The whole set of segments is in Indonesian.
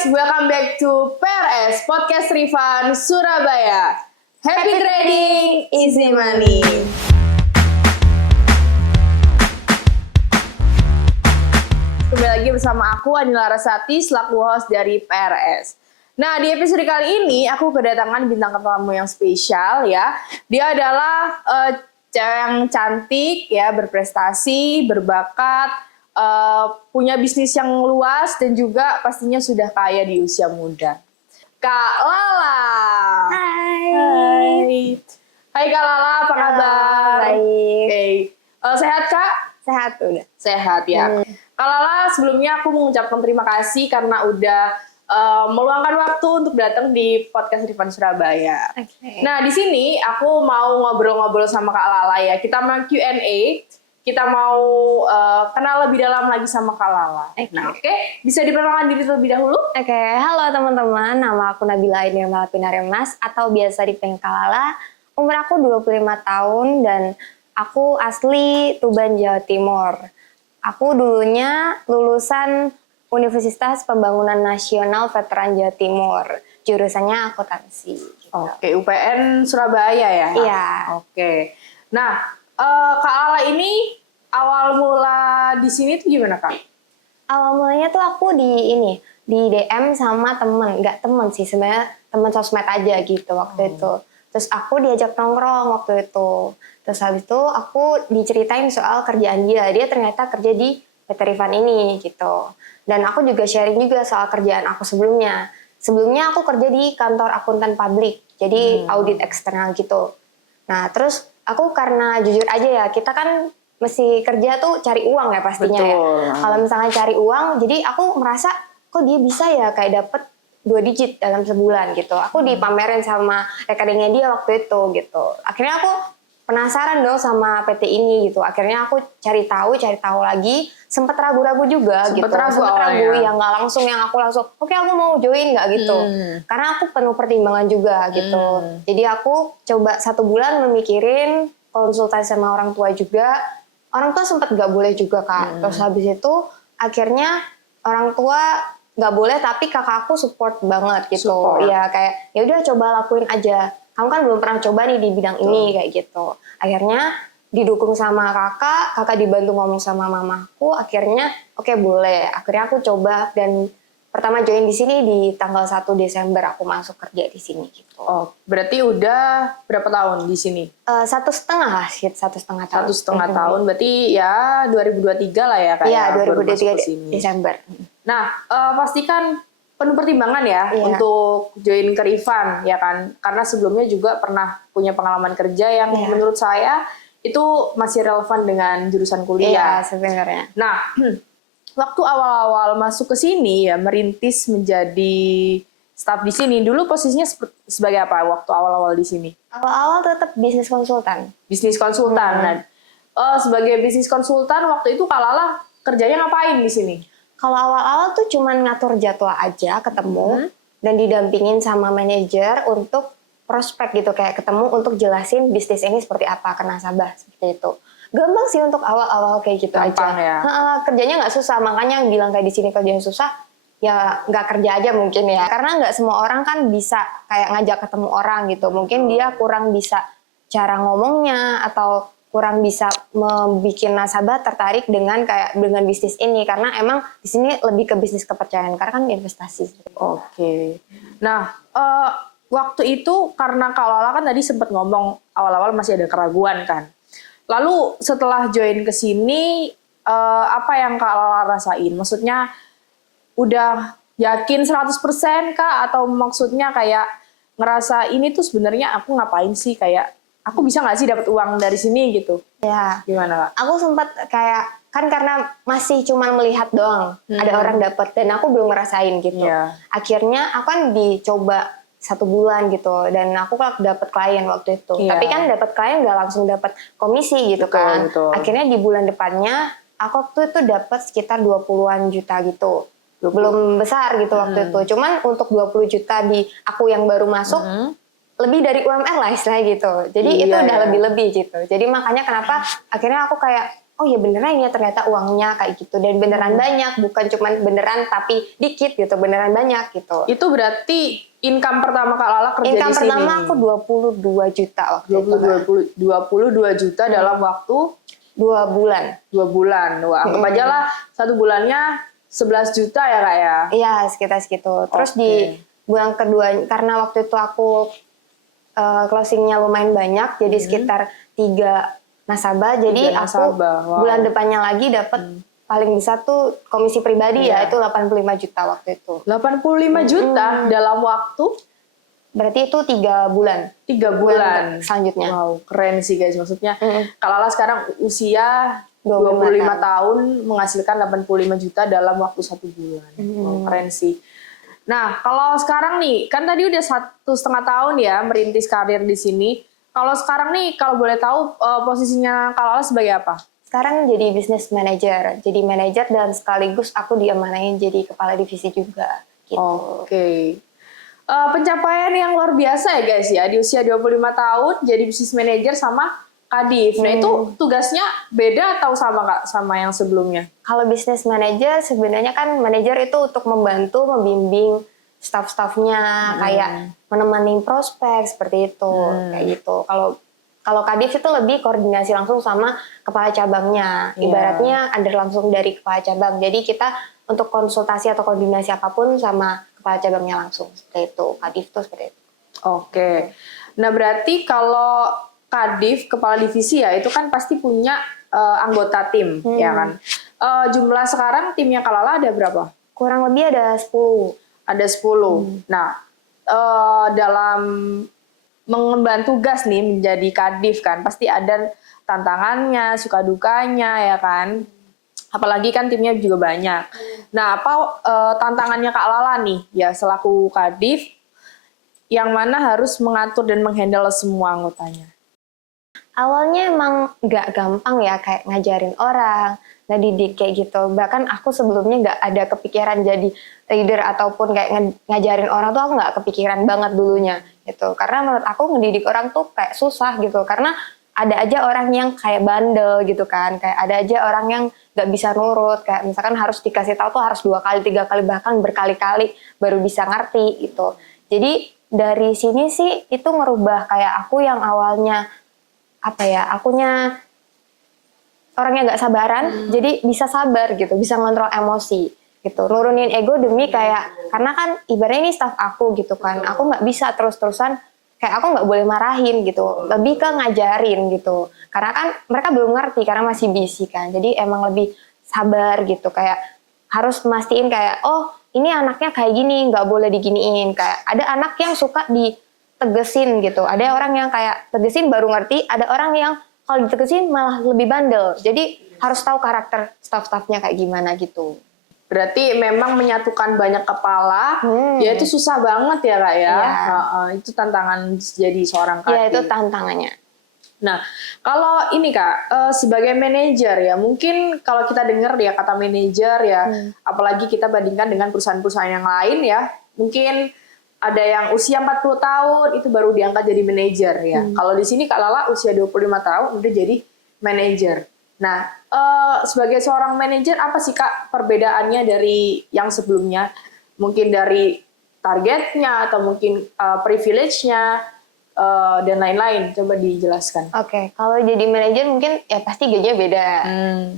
guys, welcome back to PRS Podcast Rifan Surabaya. Happy trading, easy money. Kembali lagi bersama aku Anila Rasati selaku host dari PRS. Nah, di episode kali ini aku kedatangan bintang tamu yang spesial ya. Dia adalah cewek yang cantik ya, berprestasi, berbakat, punya bisnis yang luas dan juga pastinya sudah kaya di usia muda. Kak Lala. Hai. Hai Kak Lala, apa kabar? Baik. Okay. Sehat Kak? Sehat udah. Sehat ya. Kak Lala, sebelumnya aku mengucapkan terima kasih karena udah meluangkan waktu untuk datang di podcast Rifan Surabaya. Okay. Nah, di sini aku mau ngobrol-ngobrol sama Kak Lala ya. Kita mau Q&A. Kita mau kenal lebih dalam lagi sama Kak Lala. Okay. Nah, bisa diperkenalkan diri terlebih dahulu? Oke, halo teman-teman. Nama aku Nabila Ainirmala Pinaremas atau biasa dipanggil Kak Lala. Umur aku 25 tahun dan aku asli Tuban, Jawa Timur. Aku dulunya lulusan Universitas Pembangunan Nasional Veteran Jawa Timur. Jurusannya akuntansi. Gitu. Oke, UPN Surabaya ya? Iya. Oke. Nah, Kak Lala ini awal mula di sini tuh gimana Kak? Awal mulanya tuh aku di DM sama temen, nggak temen sih sebenarnya, temen sosmed aja gitu waktu itu. Terus aku diajak nongkrong waktu itu. Terus habis itu aku diceritain soal kerjaan dia ternyata kerja di PT Rifan ini gitu. Dan aku juga sharing juga soal kerjaan aku sebelumnya. Sebelumnya aku kerja di kantor akuntan publik, jadi audit eksternal gitu. Nah terus aku karena jujur aja ya, kita kan mesti kerja tuh cari uang ya pastinya. Betul. Ya. Kalau misalnya cari uang, jadi aku merasa kok dia bisa ya kayak dapet 2 digit dalam sebulan gitu. Aku dipamerin sama rekeningnya dia waktu itu gitu. Akhirnya aku penasaran dong sama PT ini gitu. Akhirnya aku cari tahu lagi. Sempet ragu-ragu juga gitu. Sempet ragu yang nggak langsung yang aku langsung oke, aku mau join nggak gitu. Karena aku penuh pertimbangan juga gitu. Jadi aku coba 1 bulan memikirin, konsultasi sama orang tua juga. Orang tua sempet nggak boleh juga Kak. Terus habis itu akhirnya orang tua nggak boleh, tapi kakak aku support banget gitu. Ya kayak ya udah coba lakuin aja. Kamu kan belum pernah coba nih di bidang ini kayak gitu. Akhirnya didukung sama kakak dibantu ngomong sama mamaku, akhirnya oke, boleh. Akhirnya aku coba dan pertama join di sini di tanggal 1 Desember aku masuk kerja di sini gitu. Oh, berarti udah berapa tahun di sini? 1,5 lah, 1,5 tahun. 1,5 tahun, berarti ya 2023 lah ya Kak. Iya, 2023 Desember. Nah, pastikan penuh pertimbangan ya untuk join ke Rifan ya kan, karena sebelumnya juga pernah punya pengalaman kerja yang menurut saya itu masih relevan dengan jurusan kuliah. Iya sebenarnya. Nah, waktu awal-awal masuk ke sini ya merintis menjadi staf di sini, dulu posisinya sebagai apa waktu awal-awal di sini? Awal-awal tetap bisnis konsultan. Bisnis konsultan. Nah, sebagai bisnis konsultan waktu itu Kak Lala kerjanya ngapain di sini? Kalau awal-awal tuh cuman ngatur jadwal aja, ketemu dan didampingin sama manajer untuk prospek gitu, kayak ketemu untuk jelasin bisnis ini seperti apa ke nasabah seperti itu. Gampang sih untuk awal-awal kayak gitu. Gampang aja. Ya. Kerjanya nggak susah, makanya yang bilang kayak di sini kerjanya susah, ya nggak kerja aja mungkin ya. Karena nggak semua orang kan bisa kayak ngajak ketemu orang gitu. Mungkin dia kurang bisa cara ngomongnya atau kurang bisa membuat nasabah tertarik dengan bisnis ini, karena emang di sini lebih ke bisnis kepercayaan karena kan investasi. Oke. Nah, waktu itu karena Kak Lala kan tadi sempat ngomong awal-awal masih ada keraguan kan. Lalu setelah join ke sini apa yang Kak Lala rasain? Maksudnya udah yakin 100% kah, atau maksudnya kayak ngerasa ini tuh sebenarnya aku ngapain sih, kayak aku bisa nggak sih dapat uang dari sini gitu? Ya. Gimana Kak? Aku sempat kayak kan karena masih cuma melihat doang, ada orang dapat dan aku belum ngerasain gitu. Akhirnya aku kan dicoba 1 bulan gitu dan aku dapat klien waktu itu. Tapi kan dapat klien nggak langsung dapat komisi gitu kan. Akhirnya di bulan depannya aku waktu itu dapat sekitar 20-an juta gitu. Belum besar gitu waktu itu. Cuman untuk 20 juta di aku yang baru masuk lebih dari UMR lah istilahnya gitu. Jadi itu udah lebih-lebih gitu. Jadi makanya kenapa akhirnya aku kayak oh ya beneran ya ternyata uangnya kayak gitu. Dan beneran banyak, bukan cuman beneran tapi dikit gitu, beneran banyak gitu. Itu berarti income pertama Kak Lala kerja Income di sini? pertama aku 22 juta waktu itu. 22 juta dalam waktu 2 bulan. 2 bulan. Wah, anggap aja lah 1 bulannya 11 juta ya Kak ya? Iya, sekitar segitu. Terus Oke. di bulan kedua, karena waktu itu aku closingnya lumayan banyak, jadi sekitar 3 nasabah. Jadi 3 aku nasabah, wow. bulan depannya lagi dapat paling besar tuh komisi pribadi Iya. ya, itu 85 juta waktu itu. 85 juta dalam waktu Berarti itu 3 bulan. 3 bulan. Selanjutnya. Wow, keren sih guys. Maksudnya Kak Lala sekarang usia 25 25 tahun menghasilkan 85 juta dalam waktu 1 bulan. Wow, keren sih. Nah, kalau sekarang nih, kan tadi udah 1,5 tahun ya merintis karir di sini. Kalau sekarang nih, kalau boleh tahu posisinya Kak Lala sebagai apa? Sekarang jadi business manager. Jadi manajer dan sekaligus aku diamanain jadi kepala divisi juga. Gitu. Oke. Pencapaian yang luar biasa ya guys ya. Di usia 25 tahun jadi business manager sama Kadif. Nah itu tugasnya beda atau sama Kak sama yang sebelumnya? Kalau business manager sebenarnya kan manajer itu untuk membantu, membimbing staff-staffnya, kayak menemani prospek seperti itu, kayak gitu. Kalau Kadif itu lebih koordinasi langsung sama kepala cabangnya. Ibaratnya ada langsung dari kepala cabang. Jadi kita untuk konsultasi atau koordinasi apapun sama kepala cabangnya langsung. Seperti itu. Kadif itu seperti itu. Oke. Nah berarti kalau Kadif, kepala divisi ya, itu kan pasti punya anggota tim, ya kan? Jumlah sekarang timnya Kak Lala ada berapa? Kurang lebih ada 10. Ada 10. Nah, dalam mengemban tugas nih menjadi Kadif kan, pasti ada tantangannya, suka dukanya, ya kan? Apalagi kan timnya juga banyak. Nah, apa tantangannya Kak Lala nih, ya selaku Kadif, yang mana harus mengatur dan menghandle semua anggotanya? Awalnya emang nggak gampang ya, kayak ngajarin orang, ngedidik kayak gitu. Bahkan aku sebelumnya nggak ada kepikiran jadi leader ataupun kayak ngajarin orang tuh aku nggak kepikiran banget dulunya gitu. Karena menurut aku ngedidik orang tuh kayak susah gitu. Karena ada aja orang yang kayak bandel gitu kan. Kayak ada aja orang yang nggak bisa nurut. Kayak misalkan harus dikasih tahu tuh harus 2 kali, 3 kali, bahkan berkali-kali baru bisa ngerti gitu. Jadi dari sini sih itu ngerubah kayak aku yang awalnya akunya orangnya nggak sabaran, jadi bisa sabar gitu, bisa ngontrol emosi gitu, nurunin ego demi kayak, karena kan ibaratnya ini staff aku gitu kan, aku nggak bisa terus-terusan kayak aku nggak boleh marahin gitu, lebih ke ngajarin gitu, karena kan mereka belum ngerti karena masih busy kan, jadi emang lebih sabar gitu, kayak harus mastiin kayak, oh ini anaknya kayak gini, nggak boleh diginiin, kayak ada anak yang suka ditegesin gitu. Ada orang yang kayak tegesin baru ngerti, ada orang yang kalau ditegesin malah lebih bandel. Jadi harus tahu karakter staff-staffnya kayak gimana gitu. Berarti memang menyatukan banyak kepala, ya itu susah banget ya Kak ya. Itu tantangan jadi seorang Kadif. Iya, itu tantangannya. Nah, kalau ini Kak, sebagai manajer ya, mungkin kalau kita dengar ya kata manajer ya, apalagi kita bandingkan dengan perusahaan-perusahaan yang lain ya, mungkin ada yang usia 40 tahun itu baru diangkat jadi manajer ya. Kalau di sini Kak Lala usia 25 tahun udah jadi manajer. Nah, sebagai seorang manajer apa sih Kak perbedaannya dari yang sebelumnya? Mungkin dari targetnya atau mungkin privilege-nya dan lain-lain. Coba dijelaskan. Oke, kalau jadi manajer mungkin ya pasti gajinya beda.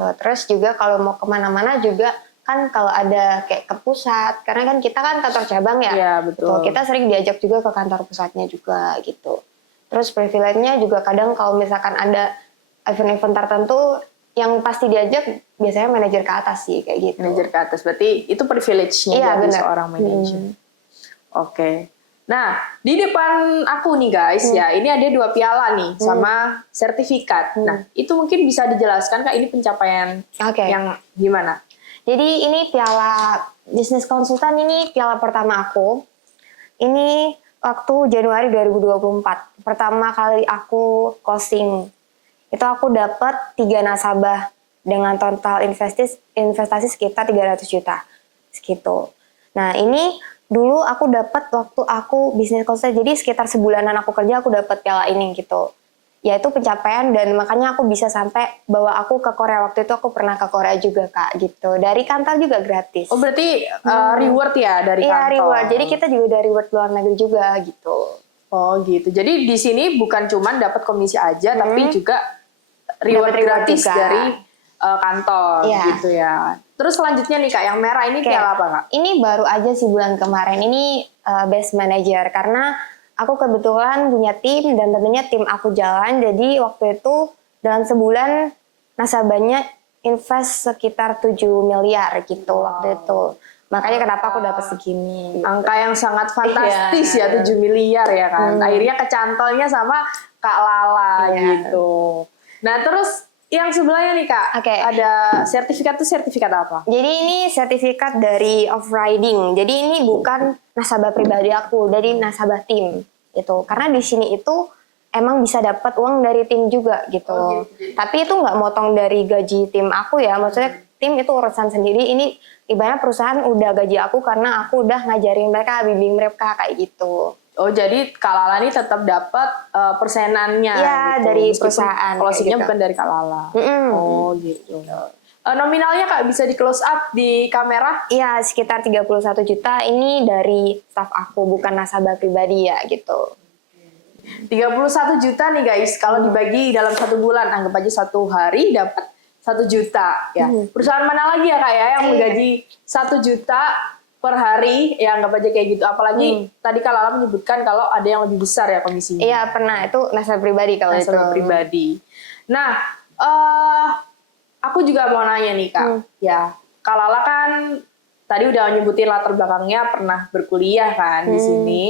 Tuh, terus juga kalau mau kemana-mana juga kan kalau ada kayak ke pusat, karena kan kita kan kantor cabang ya. Iya, betul. Tuh, kita sering diajak juga ke kantor pusatnya juga gitu. Terus privilege-nya juga kadang kalau misalkan ada event-event tertentu yang pasti diajak biasanya manajer ke atas sih kayak gitu. Manajer ke atas, berarti itu privilege-nya jadi bener. seorang manajer. Oke. Nah, di depan aku nih guys ya, ini ada 2 piala nih sama sertifikat. Nah, itu mungkin bisa dijelaskan Kak, ini pencapaian yang gimana? Jadi ini piala bisnis konsultan, ini piala pertama aku. Ini waktu Januari 2024. Pertama kali aku closing. Itu aku dapat 3 nasabah dengan total investasi sekitar 300 juta. Segitu. Nah, ini dulu aku dapat waktu aku bisnis konsultan. Jadi sekitar sebulanan aku kerja aku dapat piala ini gitu. ya itu pencapaian, dan makanya aku bisa sampai bawa aku ke Korea. Waktu itu aku pernah ke Korea juga Kak gitu, dari kantor juga gratis. Oh berarti reward ya dari Iya kantor? reward, jadi kita juga dari reward luar negeri juga gitu. Oh gitu, jadi di sini bukan cuman dapat komisi aja, tapi juga reward Dapat reward gratis juga. dari kantor Iya. gitu ya. Terus selanjutnya nih Kak, yang merah ini Oke. piala apa Kak? Ini baru aja sih bulan kemarin ini best manager, karena aku kebetulan punya tim dan tentunya tim aku jalan. Jadi waktu itu dalam sebulan nasabahnya invest sekitar 7 miliar gitu waktu itu. Makanya kenapa aku dapat segini. Angka yang sangat fantastis Iya. ya, 7 miliar ya kan. Akhirnya kecantolnya sama Kak Lala Iya. gitu. Nah terus yang sebelahnya nih Kak, Oke. ada sertifikat tuh sertifikat apa? Jadi ini sertifikat dari off-riding. Jadi ini bukan nasabah pribadi aku, dari nasabah tim gitu. Karena di sini itu emang bisa dapat uang dari tim juga gitu. Oh, gitu. Tapi itu nggak motong dari gaji tim aku ya. Maksudnya tim itu urusan sendiri. Ini ibaratnya perusahaan udah gaji aku karena aku udah ngajarin mereka, bimbing mereka kayak gitu. Oh jadi Kak Lala ini tetap dapat persenannya Iya, gitu. dari Meskipun perusahaan, closingnya kayak gitu. bukan dari Kak Lala. Mm-mm. Oh gitu. Nominalnya Kak bisa di close up di kamera? Iya, sekitar 31 juta. Ini dari staff aku, bukan nasabah pribadi ya gitu. 31 juta nih guys, kalau dibagi dalam 1 bulan, anggap aja 1 hari dapat 1 juta ya. Perusahaan mana lagi ya Kak ya yang menggaji 1 juta per hari, ya anggap aja kayak gitu. Apalagi tadi Kak Lala menyebutkan kalau ada yang lebih besar ya komisinya. Iya, pernah. Itu nasabah pribadi kalau itu. Nasabah pribadi. Nah, aku juga mau nanya nih Kak, ya Kak Lala kan tadi udah nyebutin latar belakangnya pernah berkuliah kan di sini.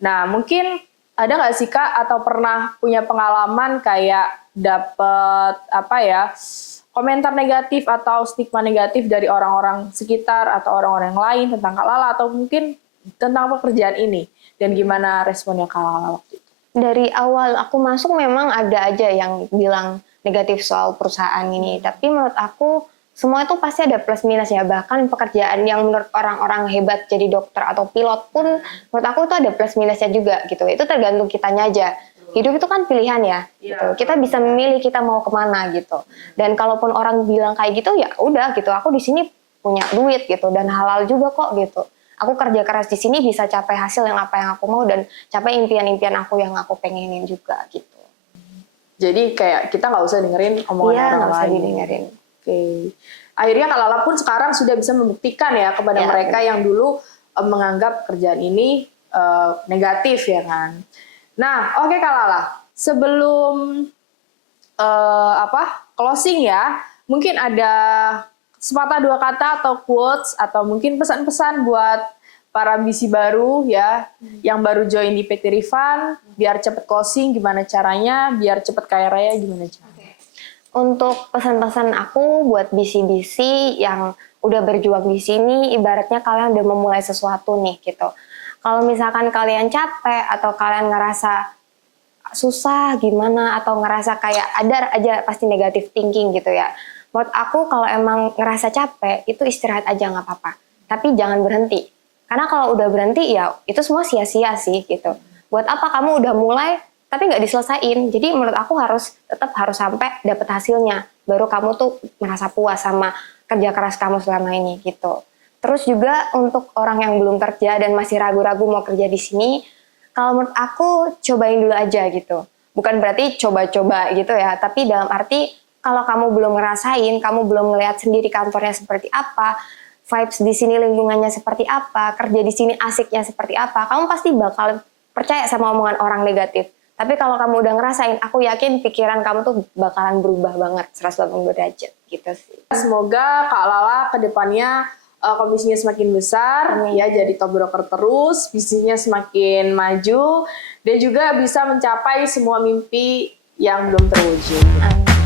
Nah, mungkin ada nggak sih Kak atau pernah punya pengalaman kayak dapet apa ya komentar negatif atau stigma negatif dari orang-orang sekitar atau orang-orang lain tentang Kak Lala atau mungkin tentang pekerjaan ini, dan gimana responnya Kak Lala waktu itu? Dari awal aku masuk memang ada aja yang bilang negatif soal perusahaan ini, tapi menurut aku semua itu pasti ada plus minusnya. Bahkan pekerjaan yang menurut orang-orang hebat jadi dokter atau pilot pun menurut aku itu ada plus minusnya juga gitu. Itu tergantung kitanya aja. Hidup itu kan pilihan ya, gitu. Kita bisa memilih kita mau kemana gitu. Dan kalaupun orang bilang kayak gitu ya udah gitu. Aku di sini punya duit gitu dan halal juga kok gitu. Aku kerja keras di sini bisa capai hasil yang apa yang aku mau dan capai impian-impian aku yang aku pengenin juga gitu. Jadi kayak kita nggak usah dengerin omongan Iya, orang nggak usah lain. didengerin. Oke. Akhirnya Kak Lala pun sekarang sudah bisa membuktikan ya kepada Ya, mereka yang dulu menganggap pekerjaan ini negatif ya kan. Nah, oke Kak Lala, sebelum closing ya, mungkin ada sepatah dua kata atau quotes atau mungkin pesan-pesan buat para BC baru ya, yang baru join di PT Rifan, biar cepet closing gimana caranya, biar cepet kaya raya gimana caranya. Untuk pesan-pesan aku buat BC-BC yang udah berjuang di sini, ibaratnya kalian udah memulai sesuatu nih gitu. Kalau misalkan kalian capek atau kalian ngerasa susah gimana atau ngerasa kayak ada aja pasti negatif thinking gitu ya. Menurut aku kalau emang ngerasa capek itu istirahat aja nggak apa-apa. Tapi jangan berhenti. Karena kalau udah berhenti ya itu semua sia-sia sih gitu. Buat apa kamu udah mulai tapi nggak diselesain. Jadi menurut aku tetap harus sampai dapet hasilnya. Baru kamu tuh merasa puas sama kerja keras kamu selama ini gitu. Terus juga untuk orang yang belum kerja dan masih ragu-ragu mau kerja di sini, kalau menurut aku cobain dulu aja gitu. Bukan berarti coba-coba gitu ya, tapi dalam arti kalau kamu belum ngerasain, kamu belum ngelihat sendiri kantornya seperti apa, vibes di sini lingkungannya seperti apa, kerja di sini asiknya seperti apa, kamu pasti bakal percaya sama omongan orang negatif. Tapi kalau kamu udah ngerasain, aku yakin pikiran kamu tuh bakalan berubah banget 180 derajat gitu sih. Semoga Kak Lala kedepannya komisinya semakin besar, ya jadi top broker terus, bisnisnya semakin maju, dan juga bisa mencapai semua mimpi yang belum terwujud. Amin.